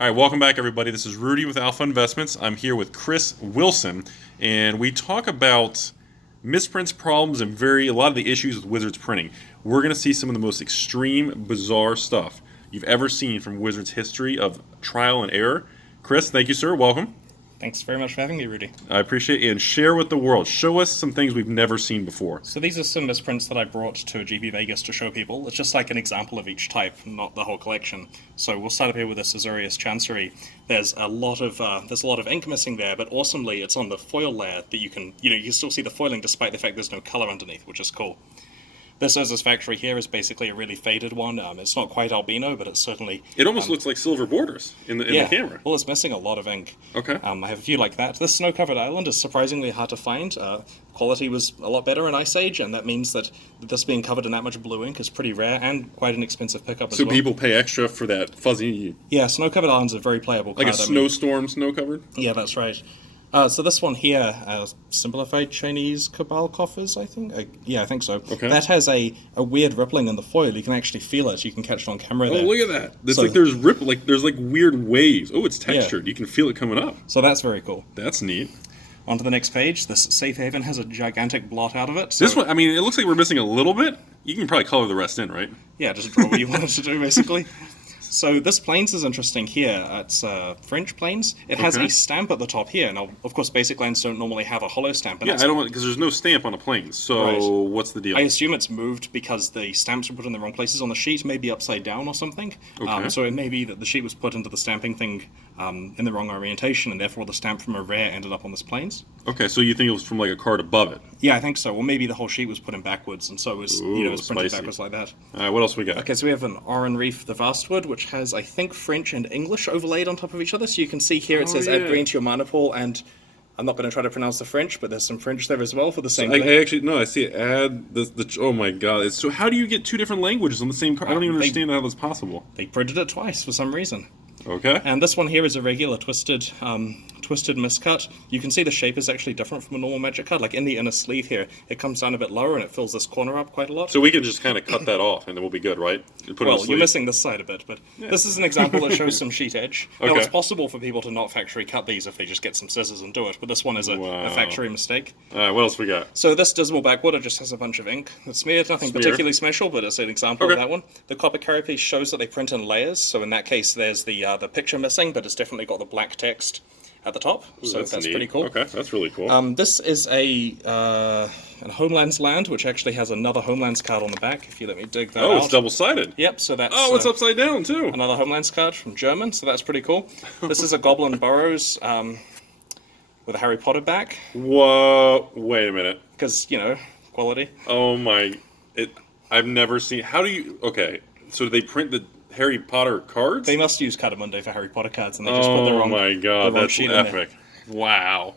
All right, welcome back, everybody. This is Rudy with Alpha Investments. I'm here with Chris Wilson, and we talk about misprints problems and a lot of the issues with Wizards printing. We're going to see some of the most extreme, bizarre stuff you've ever seen from Wizards' history of trial and error. Chris, thank you, sir. Welcome. Thanks very much for having me, Rudy. I appreciate it. And share with the world. Show us some things we've never seen before. So these are some misprints that I brought to GP Vegas to show people. It's just like an example of each type, not the whole collection. So we'll start up here with the Caesarius Chancery. There's a lot of ink missing there, but awesomely, it's on the foil layer that you can still see the foiling despite the fact there's no color underneath, which is cool. This Urza's Factory here is basically a really faded one. It's not quite albino, but it's certainly... It almost looks like silver borders in the camera. Well, it's missing a lot of ink. Okay. I have a few like that. This snow-covered island is surprisingly hard to find. Quality was a lot better in Ice Age, and that means that this being covered in that much blue ink is pretty rare and quite an expensive pickup as well. So people pay extra for that fuzzy... Yeah, snow-covered islands are very playable Like card. a snowstorm snow-covered? Yeah, that's right. So this one here, simplified Chinese Cabal coffers, I think. I think so. Okay. That has a weird rippling in the foil. You can actually feel it. You can catch it on camera there. Oh, look at that! It's like there's weird waves. Oh, it's textured. Yeah. You can feel it coming up. So that's very cool. That's neat. On to the next page. This Safe Haven has a gigantic blot out of it. So this one, I mean, it looks like we're missing a little bit. You can probably color the rest in, right? Yeah, just draw what you wanted to do, basically. So this planes is interesting here. It's French planes. It has a stamp at the top here. Now, of course, basic lands don't normally have a hollow stamp. And yeah, I don't because there's no stamp on the planes. So right. What's the deal? I assume it's moved because the stamps were put in the wrong places on the sheet, maybe upside down or something. Okay. So it may be that the sheet was put into the stamping thing in the wrong orientation, and therefore the stamp from a rare ended up on this planes. Okay, so you think it was from like a card above it? Yeah, I think so. Or maybe the whole sheet was put in backwards, and so it was printed spicy. backwards like that. All right, what else we got? Okay, so we have an Oran Reef, the Vastwood, which has, I think, French and English overlaid on top of each other. So you can see here it says add green to your mana pool, and I'm not going to try to pronounce the French, but there's some French there as well for the same thing. I see it. Add the oh my god. So how do you get two different languages on the same card? I don't even understand how that's possible. They printed it twice for some reason. Okay. And this one here is a regular twisted miscut. You can see the shape is actually different from a normal Magic card. Like in the inner sleeve here, it comes down a bit lower and it fills this corner up quite a lot. So we can just kind of cut that off and then we'll be good, right? Well, you're missing this side a bit, but this is an example that shows some sheet edge. Okay. Now, it's possible for people to not factory cut these if they just get some scissors and do it, but this one is a factory mistake. All right, what else we got? So this Dismal Backwater just has a bunch of ink that's smeared. Nothing particularly special, but it's an example of that one. The copper carapace shows that they print in layers, so in that case there's the picture missing, but it's definitely got the black text at the top, so that's pretty cool. Okay, that's really cool. This is a Homelands land, which actually has another Homelands card on the back, if you let me dig that out. Oh, it's double-sided. Yep, so that's... Oh, it's upside down, too. Another Homelands card from German, so that's pretty cool. This is a Goblin Burrows with a Harry Potter back. Whoa, wait a minute. Because, quality. Oh my... I've never seen... How do you... Okay, so do they print the Harry Potter cards? They must use Cardamundi for Harry Potter cards, and they just put the wrong... Oh my god, that's epic. Wow.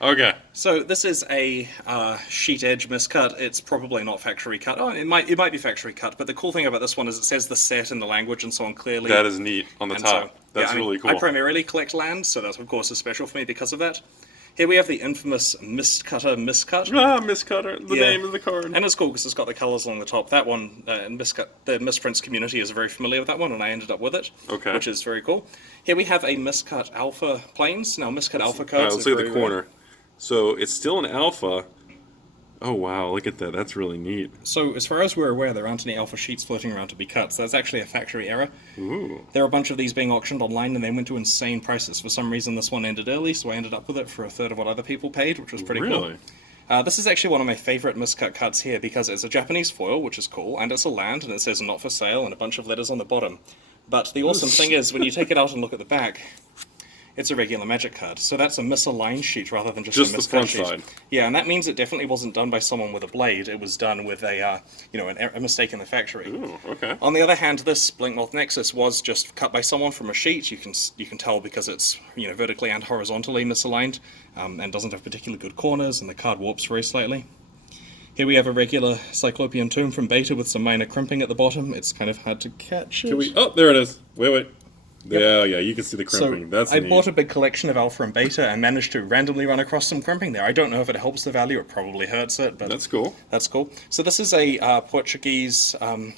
Okay. So this is a sheet edge miscut. It's probably not factory cut. Oh, it might be factory cut, but the cool thing about this one is it says the set in the language and so on clearly. That is neat on the top. So, that's really cool. I primarily collect lands, so that of course is special for me because of that. Here we have the infamous Mistcutter Miscut. Ah, Mistcutter, the name of the card. And it's cool because it's got the colours along the top. That one, the Misprints community is very familiar with that one, and I ended up with it, which is very cool. Here we have a Miscut Alpha Planes. Now, Miscut Alpha cards. Let's look at the corner. So it's still an Alpha. Oh wow, look at that. That's really neat. So as far as we're aware, there aren't any alpha sheets floating around to be cut, so that's actually a factory error. Ooh. There are a bunch of these being auctioned online, and they went to insane prices. For some reason, this one ended early, so I ended up with it for a third of what other people paid, which was pretty cool. This is actually one of my favorite miscut cards here, because it's a Japanese foil, which is cool, and it's a land, and it says not for sale, and a bunch of letters on the bottom. But the awesome thing is, when you take it out and look at the back, it's a regular Magic card, so that's a misaligned sheet rather than just a miscut sheet. Side. Yeah, and that means it definitely wasn't done by someone with a blade. It was done with a mistake in the factory. Ooh, okay. On the other hand, this Blinkmoth Nexus was just cut by someone from a sheet. You can tell because it's vertically and horizontally misaligned, and doesn't have particularly good corners, and the card warps very slightly. Here we have a regular Cyclopean Tomb from Beta with some minor crimping at the bottom. It's kind of hard to catch it. Oh, there it is. Wait. Yep. Yeah, you can see the crimping. So I bought a big collection of Alpha and Beta and managed to randomly run across some crimping there. I don't know if it helps the value, it probably hurts it, but... That's cool. That's cool. So this is a Portuguese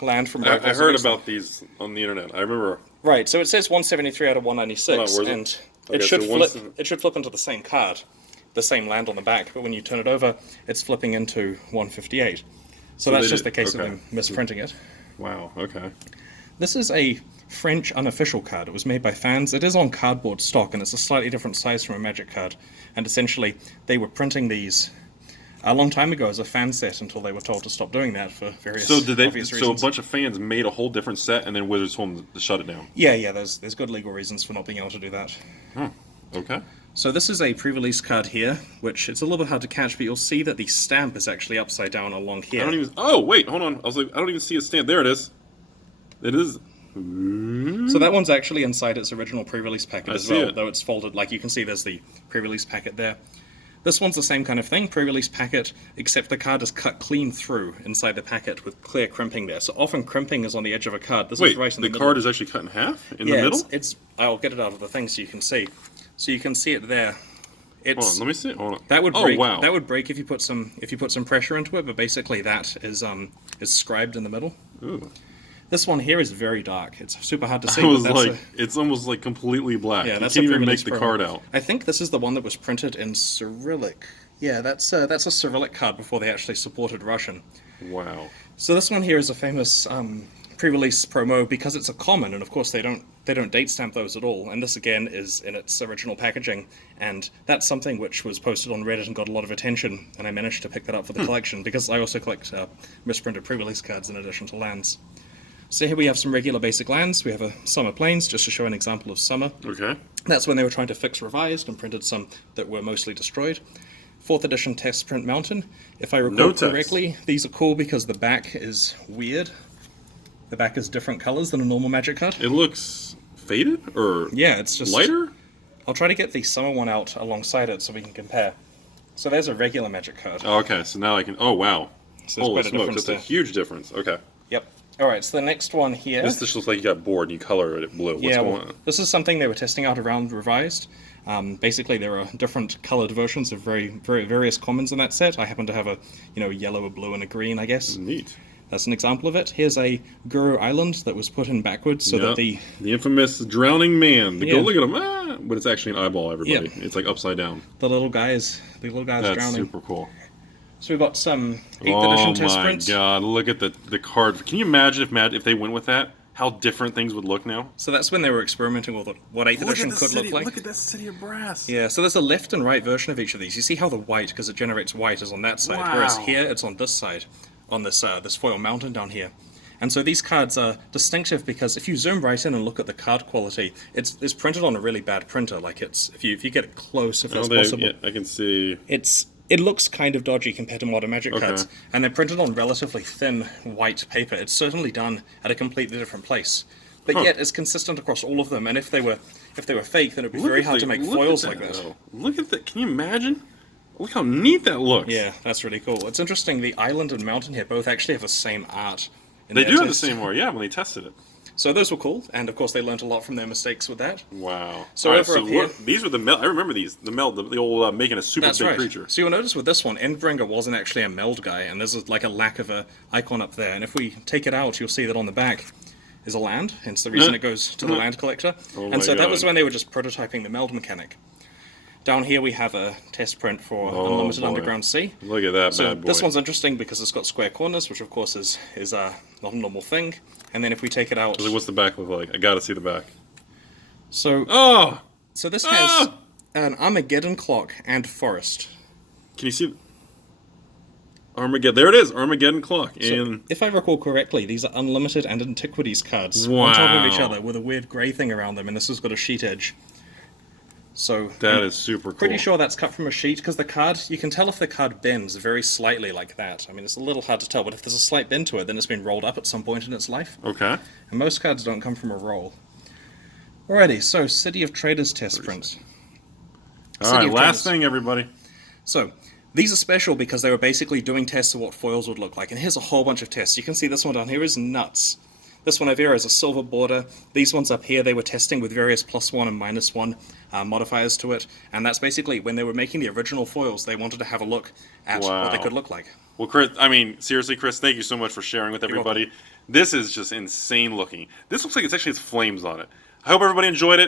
land from... I heard about these on the internet. I remember Right, so it says 173 out of 196, Hold on, and okay, it should so flip. It should flip into the same card, the same land on the back. But when you turn it over, it's flipping into 158. So that's just the case of them misprinting it. Wow. Okay. This is a French unofficial card. It was made by fans. It is on cardboard stock, and it's a slightly different size from a Magic card. And essentially, they were printing these a long time ago as a fan set until they were told to stop doing that for various obvious reasons. So a bunch of fans made a whole different set, and then Wizards told them to shut it down. Yeah. There's good legal reasons for not being able to do that. Okay. So this is a pre-release card here, which it's a little bit hard to catch, but you'll see that the stamp is actually upside down along here. Oh wait, hold on. I was like, I don't even see a stamp. There it is. It is. So that one's actually inside its original pre-release packet as well, it. though it's folded. Like you can see, there's the pre-release packet there. This one's the same kind of thing, pre-release packet, except the card is cut clean through inside the packet with clear crimping there. So often crimping is on the edge of a card. This is right in the middle. The card is actually cut in half in the middle? I'll get it out of the thing so you can see. So you can see it there. Hold on, let me see. Hold on. That would break. Oh, wow. That would break if you put some pressure into it, but basically that is scribed in the middle. Ooh. This one here is very dark. It's super hard to see. It's almost like completely black. Yeah, you that's can't a even make pre-release the promo. card out. I think this is the one that was printed in Cyrillic. Yeah, that's a Cyrillic card before they actually supported Russian. Wow. So this one here is a famous pre-release promo because it's a common, and of course they don't date stamp those at all. And this again is in its original packaging, and that's something which was posted on Reddit and got a lot of attention. And I managed to pick that up for the collection because I also collect misprinted pre-release cards in addition to lands. So here we have some regular basic lands. We have a Summer Plains, just to show an example of summer. Okay. That's when they were trying to fix revised and printed some that were mostly destroyed. 4th edition test print Mountain. If I recall correctly, these are cool because the back is weird. The back is different colors than a normal Magic card. It looks faded, or yeah, it's just lighter? I'll try to get the summer one out alongside it so we can compare. So there's a regular Magic card. Oh, okay, so now I can... Oh, wow. So there's quite a difference that's a huge difference. Okay. Yep. Alright, so the next one here... This just looks like you got bored and you colored it blue. What's going on? This is something they were testing out around Revised. Basically, there are different colored versions of various commons in that set. I happen to have a yellow, a blue, and a green, I guess. Neat. That's an example of it. Here's a Guru Island that was put in backwards so that the infamous drowning man. Go look at him, but it's actually an eyeball. Everybody, it's like upside down. The little guy is drowning. That's super cool. So we've got some 8th edition test prints. Oh my god! Look at the card. Can you imagine if they went with that? How different things would look now. So that's when they were experimenting with what 8th edition could look like. Look at that City of Brass. Yeah, so there's a left and right version of each of these. You see how the white, because it generates white, is on that side, whereas here it's on this side, on this foil mountain down here. And so these cards are distinctive because if you zoom right in and look at the card quality, it's printed on a really bad printer. Like if you get it close, if that's possible. Yeah, I can see. It looks kind of dodgy compared to modern Magic cards, and they're printed on relatively thin white paper. It's certainly done at a completely different place, but yet it's consistent across all of them. And if they were fake, then it'd be very hard to make foils like that. Look at that! Can you imagine? Look how neat that looks. Yeah, that's really cool. It's interesting. The island and mountain here both actually have the same art. They do have the same art, yeah. When they tested it. So those were cool, and of course they learned a lot from their mistakes with that. Wow. So over up here, these were the meld. I remember these. The old making a super big creature. So you'll notice with this one, Endbringer wasn't actually a meld guy, and there's like a lack of a icon up there. And if we take it out, you'll see that on the back is a land, hence the reason it goes to the land collector. And so that was when they were just prototyping the meld mechanic. Down here we have a test print for Unlimited Underground Sea. Look at that bad boy. This one's interesting because it's got square corners, which of course is not a normal thing. And then if we take it out... What's the back look like? I gotta see the back. So this has an Armageddon Clock and Forest. Can you see... Armageddon. There it is, Armageddon Clock. And if I recall correctly, these are Unlimited and Antiquities cards on top of each other with a weird grey thing around them, and this has got a sheet edge. So that is super cool. Pretty sure that's cut from a sheet because the card, you can tell if the card bends very slightly like that. I mean, it's a little hard to tell, but if there's a slight bend to it, then it's been rolled up at some point in its life. Okay. And most cards don't come from a roll. Alrighty, so City of Traders test prints. Alright, last thing, everybody. So, these are special because they were basically doing tests of what foils would look like. And here's a whole bunch of tests. You can see this one down here is nuts. This one over here is a silver border. These ones up here, they were testing with various +1 and -1 modifiers to it. And that's basically, when they were making the original foils, they wanted to have a look at what they could look like. Well, Chris, I mean, seriously, Chris, thank you so much for sharing with everybody. This is just insane looking. This looks like it's actually has flames on it. I hope everybody enjoyed it.